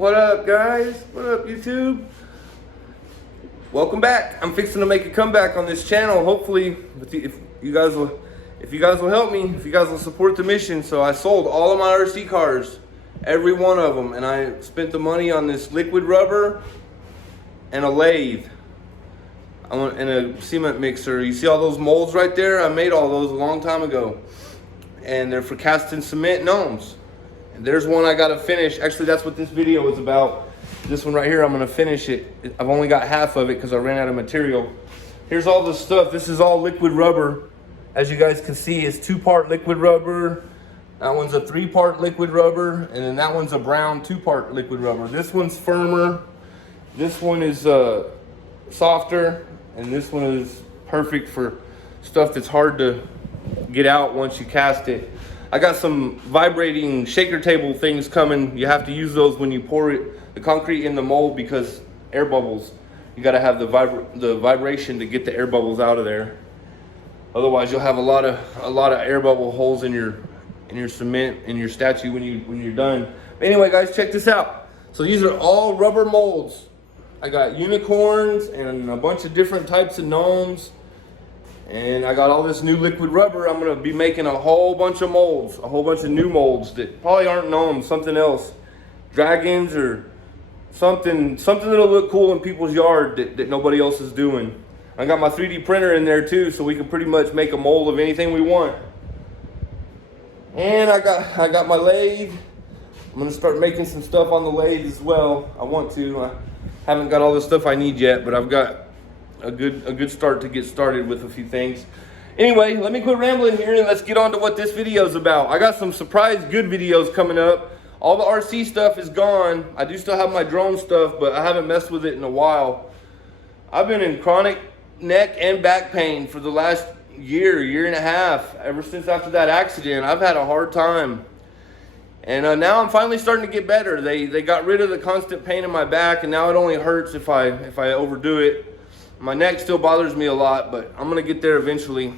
What up, guys? What up, YouTube? Welcome back. I'm fixing to make a comeback on this channel. Hopefully, if you guys will help me, if you guys will support the mission. So I sold all of my RC cars, every one of them, and I spent the money on this liquid rubber and a lathe. And a cement mixer. You see all those molds right there? I made all those a long time ago, and they're for casting cement gnomes. And there's one I gotta finish. Actually, that's what this video is about. This one right here, I'm gonna finish it. I've only got half of it because I ran out of material. Here's all the stuff. This is all liquid rubber. As you guys can see, it's 2-part liquid rubber. That one's a 3-part liquid rubber, and then that one's a brown 2-part liquid rubber. This one's firmer. This one is softer, and this one is perfect for stuff that's hard to get out once you cast it. I got some vibrating shaker table things coming. You have to use those when you pour the concrete in the mold because air bubbles. You got to have the vibration to get the air bubbles out of there. Otherwise, you'll have a lot of air bubble holes in your cement in your statue when you're done. But anyway, guys, check this out. So these are all rubber molds. I got unicorns and a bunch of different types of gnomes. And I got all this new liquid rubber. I'm gonna be making a whole bunch of molds, a whole bunch of new molds that probably aren't gnomes, something else. Dragons or something that'll look cool in people's yard that nobody else is doing. I got my 3D printer in there too, so we can pretty much make a mold of anything we want. And I got my lathe. I'm gonna start making some stuff on the lathe as well. I want to. I haven't got all the stuff I need yet, but I've got a good start to get started with a few things. Anyway, let me quit rambling here and let's get on to what this video is about. I got some surprise good videos coming up. All the RC stuff is gone. I do still have my drone stuff, but I haven't messed with it in a while. I've been in chronic neck and back pain for the last year and a half. Ever since after that accident, I've had a hard time. And now I'm finally starting to get better. They got rid of the constant pain in my back, and now it only hurts if I overdo it. My neck still bothers me a lot, but I'm gonna get there eventually.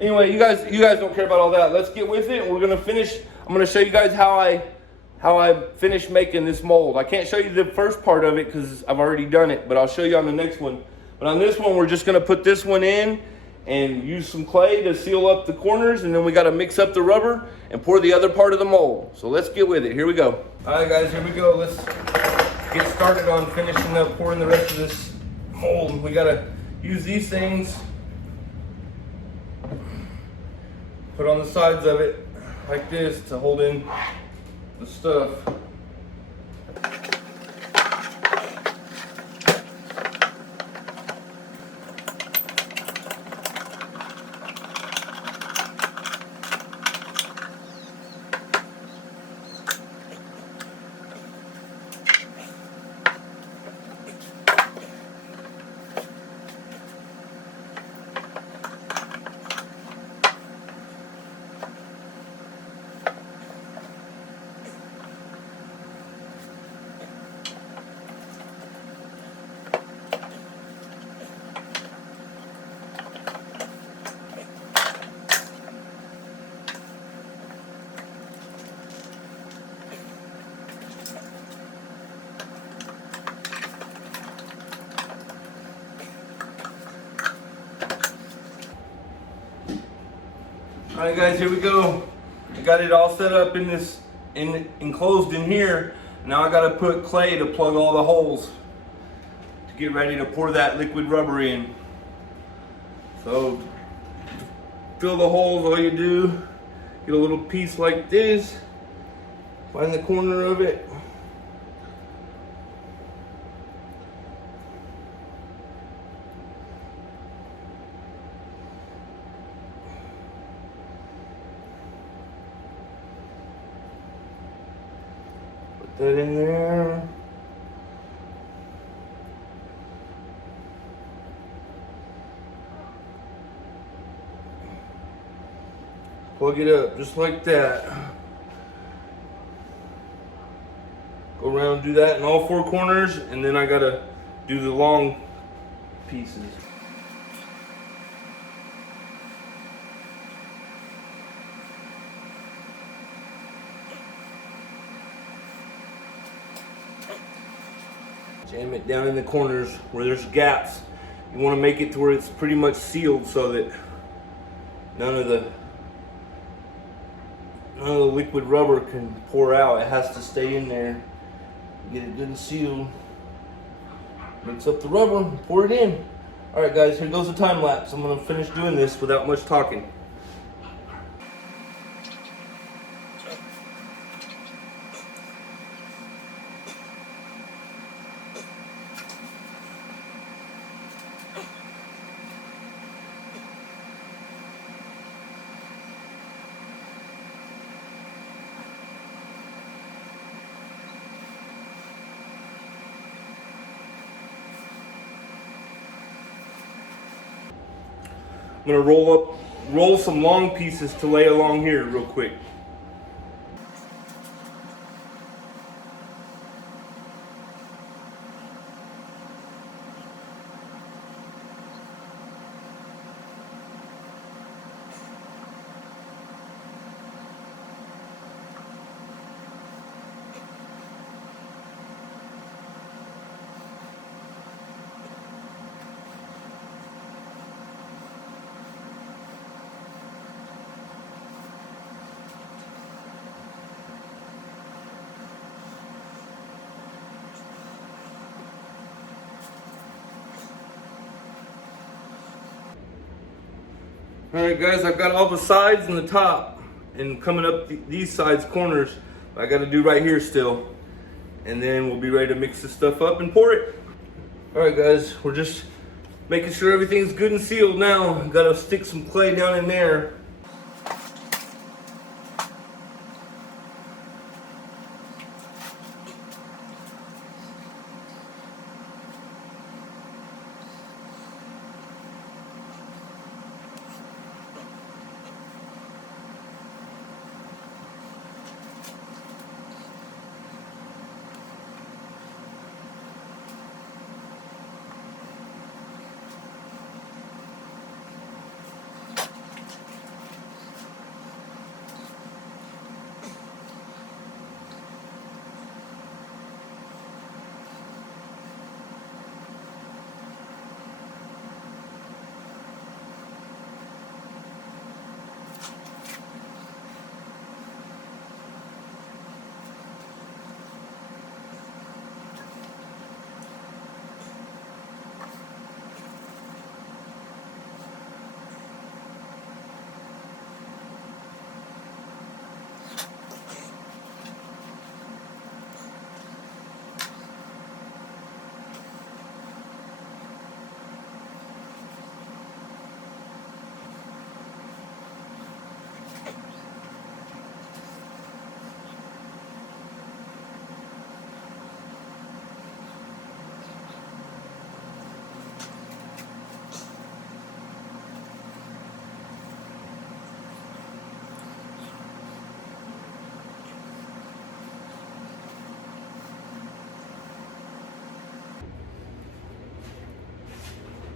Anyway, you guys don't care about all that. Let's get with it, and we're gonna finish. I'm gonna show you guys how I finished making this mold. I can't show you the first part of it because I've already done it, but I'll show you on the next one. But on this one, we're just gonna put this one in and use some clay to seal up the corners, and then we gotta mix up the rubber and pour the other part of the mold. So let's get with it. Here we go. All right, guys, here we go. Let's get started on finishing up pouring the rest of this mold. We gotta use these things, put on the sides of it like this to hold in the stuff. All right, guys, here we go. I got it all set up in this, enclosed in here. Now I gotta put clay to plug all the holes to get ready to pour that liquid rubber in. So, fill the holes, all you do, get a little piece like this, find the corner of it. That in there. Plug it up just like that. Go around, do that in all 4 corners, and then I gotta do the long pieces. Jam it down in the corners where there's gaps. You want to make it to where it's pretty much sealed so that none of the liquid rubber can pour out. It has to stay in there. Get it good and sealed. Mix up the rubber and pour it in. All right, guys, here goes the time lapse. I'm gonna finish doing this without much talking. I'm gonna roll some long pieces to lay along here real quick. Alright guys, I've got all the sides and the top and coming up these sides corners. I got to do right here still. And then we'll be ready to mix this stuff up and pour it. Alright guys, we're just making sure everything's good and sealed now. Got to stick some clay down in there.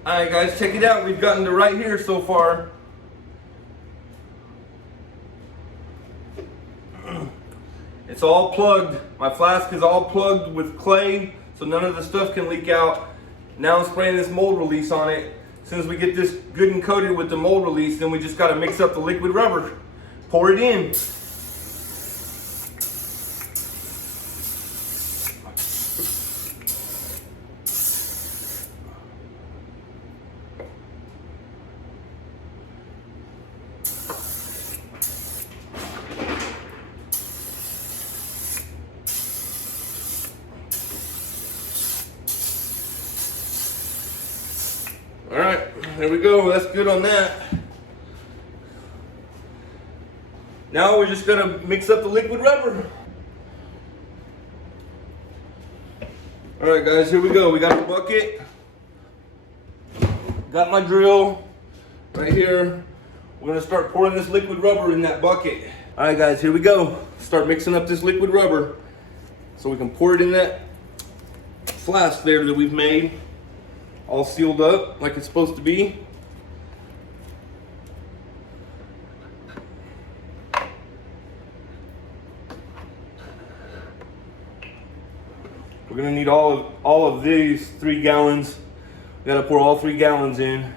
Alright guys, check it out. We've gotten to right here so far. It's all plugged. My flask is all plugged with clay, so none of the stuff can leak out. Now I'm spraying this mold release on it. As soon as we get this good and coated with the mold release, then we just got to mix up the liquid rubber. Pour it in. All right, there we go. That's good on that. Now we're just gonna mix up the liquid rubber. All right, guys, here we go. We got the bucket. Got my drill right here. We're gonna start pouring this liquid rubber in that bucket. All right, guys, here we go. Start mixing up this liquid rubber so we can pour it in that flask there that we've made. All sealed up like it's supposed to be. We're gonna need all of these 3 gallons. We gotta pour all 3 gallons in.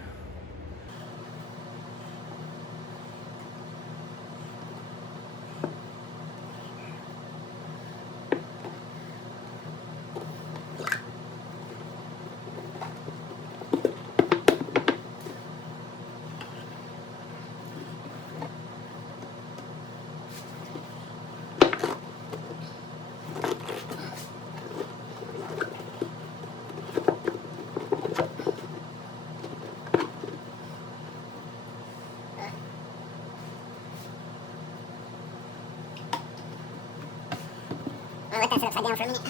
I'll let that sit upside down for a minute.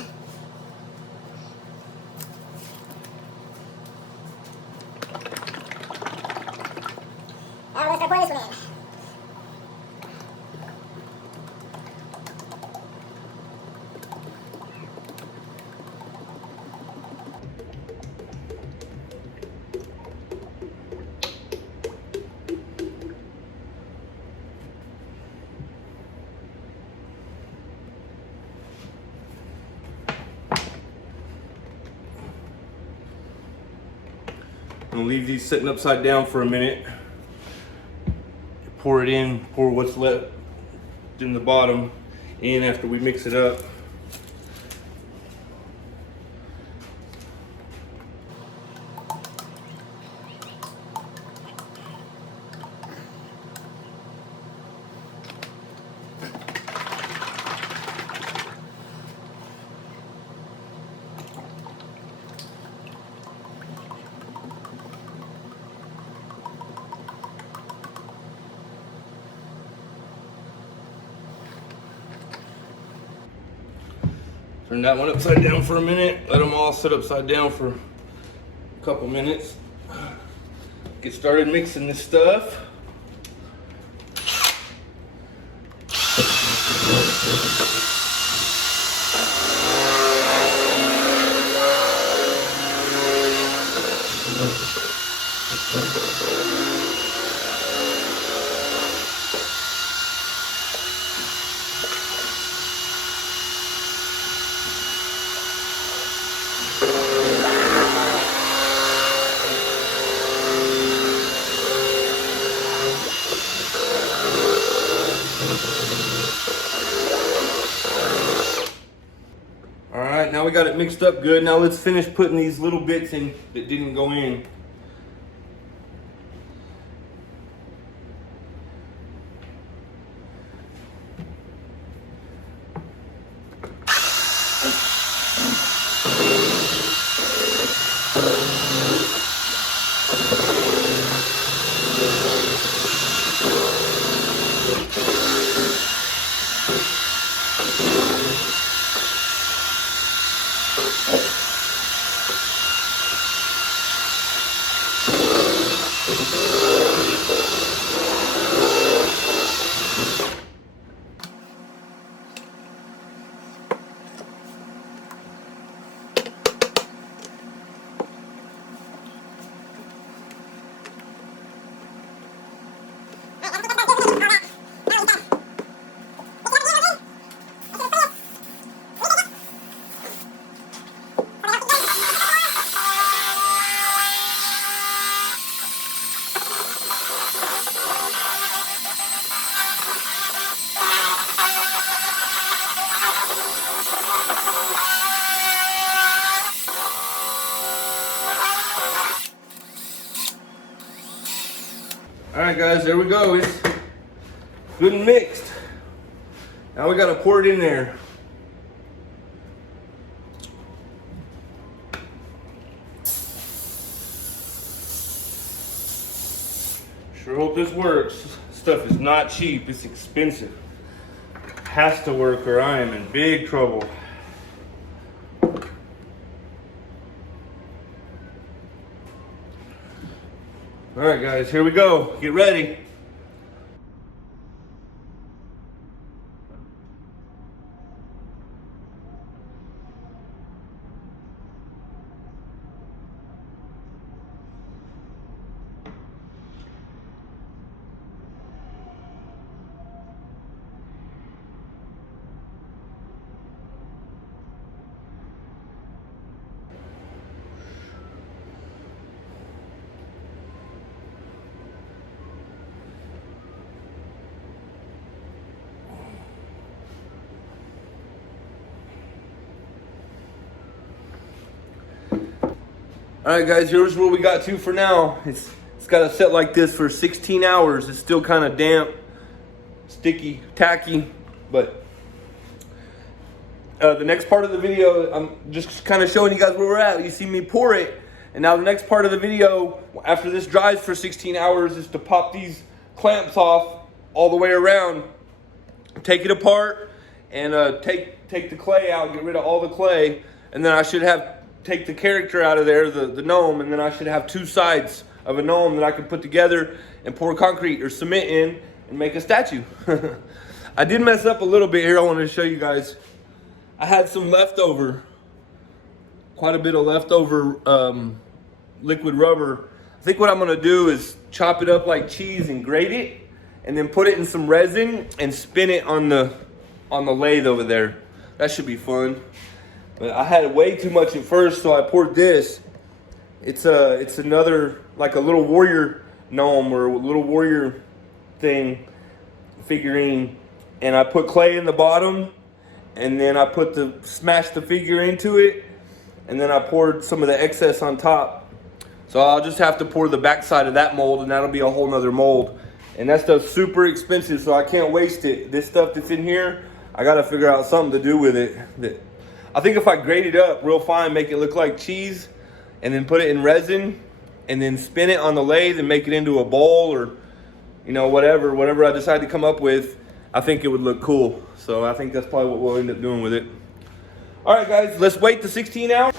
Now let's start pouring this one in. I'm gonna leave these sitting upside down for a minute. Pour it in, pour what's left in the bottom in after we mix it up. Turn that one upside down for a minute. Let them all sit upside down for a couple minutes. Get started mixing this stuff. All right, now we got it mixed up good. Now let's finish putting these little bits in that didn't go in. All right, guys, there we go. It's good and mixed. Now we gotta pour it in there. Sure hope this works. Stuff is not cheap, it's expensive. Has to work or I am in big trouble. All right, guys, here we go. Get ready. All right, guys, here's where we got to for now. It's got to set like this for 16 hours. It's still kind of damp, sticky, tacky, but the next part of the video, I'm just kind of showing you guys where we're at. You see me pour it, and now the next part of the video, after this dries for 16 hours, is to pop these clamps off all the way around, take it apart, and take the clay out, get rid of all the clay, and then I should take the character out of there, the gnome, and then I should have two sides of a gnome that I can put together and pour concrete or cement in and make a statue. I did mess up a little bit here. I wanted to show you guys. I had some leftover, quite a bit of leftover liquid rubber. I think what I'm gonna do is chop it up like cheese and grate it, and then put it in some resin and spin it on the lathe over there. That should be fun. But I had way too much at first, so I poured this. It's another, like a little warrior gnome or a little warrior thing, figurine. And I put clay in the bottom, and then I smashed the figure into it, and then I poured some of the excess on top. So I'll just have to pour the backside of that mold, and that'll be a whole nother mold. And that stuff's super expensive, so I can't waste it. This stuff that's in here, I gotta figure out something to do with it. I think if I grate it up real fine, make it look like cheese, and then put it in resin, and then spin it on the lathe and make it into a bowl or, you know, whatever I decide to come up with, I think it would look cool. So I think that's probably what we'll end up doing with it. All right, guys, let's wait the 16 hours.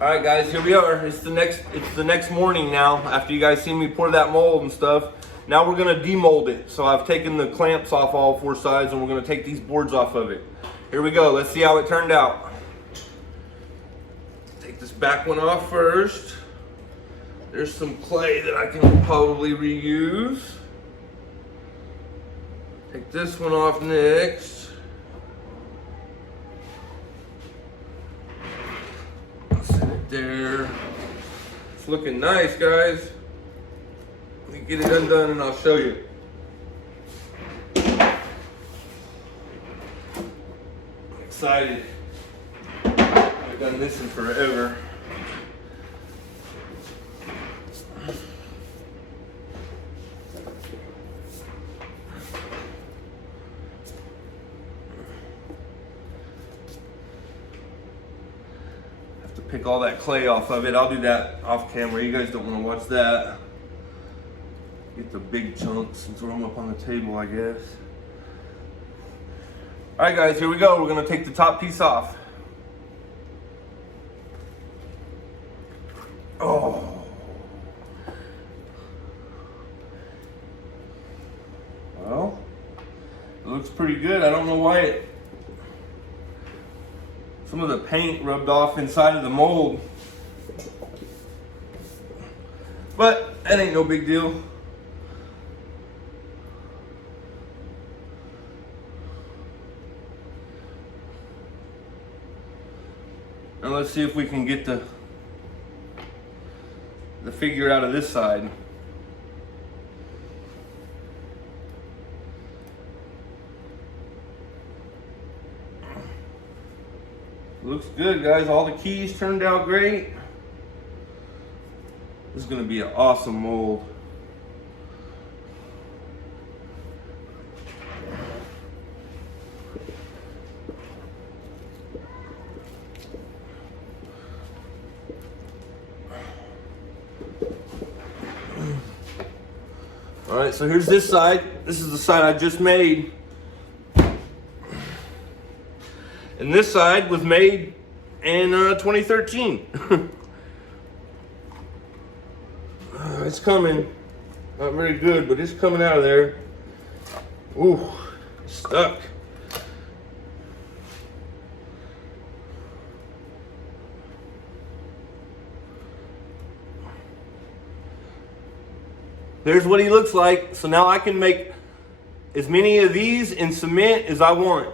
All right, guys, here we are. It's the next morning now. After you guys see me pour that mold and stuff, now we're gonna demold it. So I've taken the clamps off all four sides, and we're gonna take these boards off of it. Here we go. Let's see how it turned out. Take this back one off first. There's some clay that I can probably reuse. Take this one off next. I'll set it there. It's looking nice, guys. Let me get it undone and I'll show you. I'm excited. I've done this in forever. Have to pick all that clay off of it. I'll do that off camera. You guys don't want to watch that. Get the big chunks and throw them up on the table, I guess. All right, guys, here we go. We're gonna take the top piece off. Oh. Well, it looks pretty good. I don't know why some of the paint rubbed off inside of the mold. But that ain't no big deal. Now let's see if we can get the figure out of this side. Looks good, guys. All the keys turned out great. This is going to be an awesome mold. All right, so here's this side. This is the side I just made. And this side was made in 2013. It's coming. Not very good, but it's coming out of there. Ooh, stuck. There's what he looks like. So now I can make as many of these in cement as I want.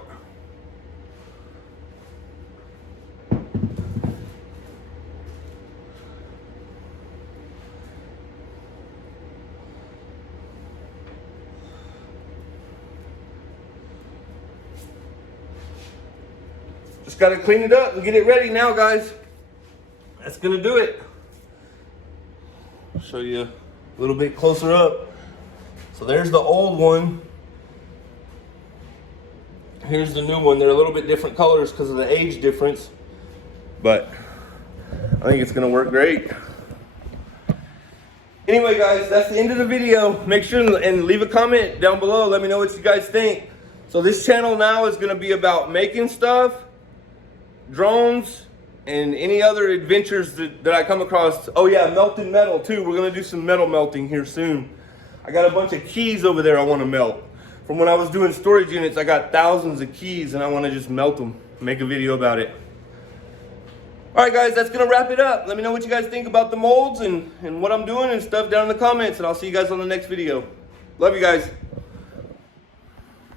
Just got to clean it up and get it ready now, guys. That's going to do it. show you a little bit closer up. So there's the old one. Here's the new one. They're a little bit different colors because of the age difference, but I think it's gonna work great. Anyway, guys, that's the end of the video. Make sure and leave a comment down below. Let me know what you guys think. So this channel now is gonna be about making stuff, drones, and any other adventures that I come across. Oh yeah, melting metal too. We're gonna do some metal melting here soon. I got a bunch of keys over there I wanna melt. From when I was doing storage units, I got thousands of keys and I wanna just melt them, make a video about it. All right, guys, that's gonna wrap it up. Let me know what you guys think about the molds and what I'm doing and stuff down in the comments, and I'll see you guys on the next video. Love you guys.